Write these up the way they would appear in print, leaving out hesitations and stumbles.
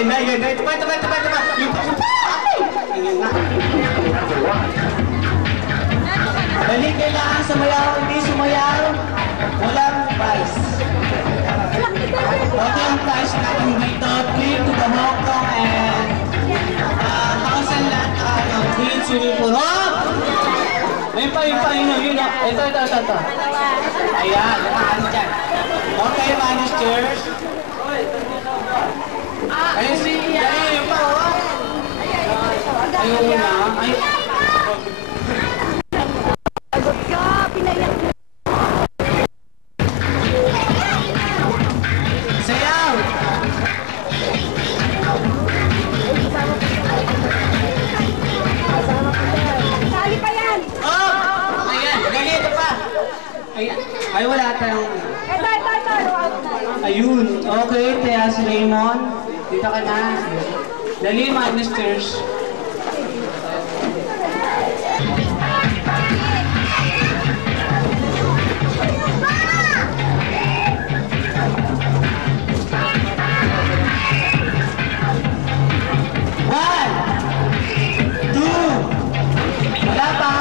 Ayan na, ayan na. Ito pa. Yung pa. Ayan na. Dali, kailangan sumayaw. Hindi sumayaw. Walang prize. Okay, ang prize natin dito. Clean to the Hong Kong and Thousand Land Clean Swimming Pool. Oh! Ayun pa. Ito. Ayan, ano dyan. Okay, managers. Ayun si, ayun pa, oh. Ayun na, ay. Sayaw! Sali pa yan! Oh! Ayan, ganito pa. Ayan, ay wala tayong... Ito. Ayun, okay, kaya si Raymond, dito ka na. Dali, managers. One, two, wala pa.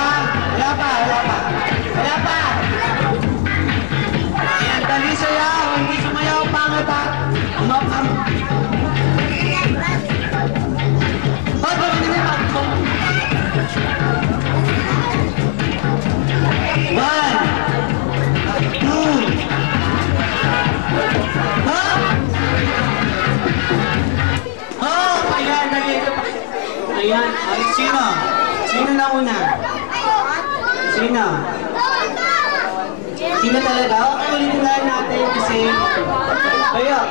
Ayan, dali sayaw, hindi sumayaw, pangit pa. Ayan, sino? Sino na una? Sino? Sino talaga? Okay, ulitin lang natin kasi... Ayan.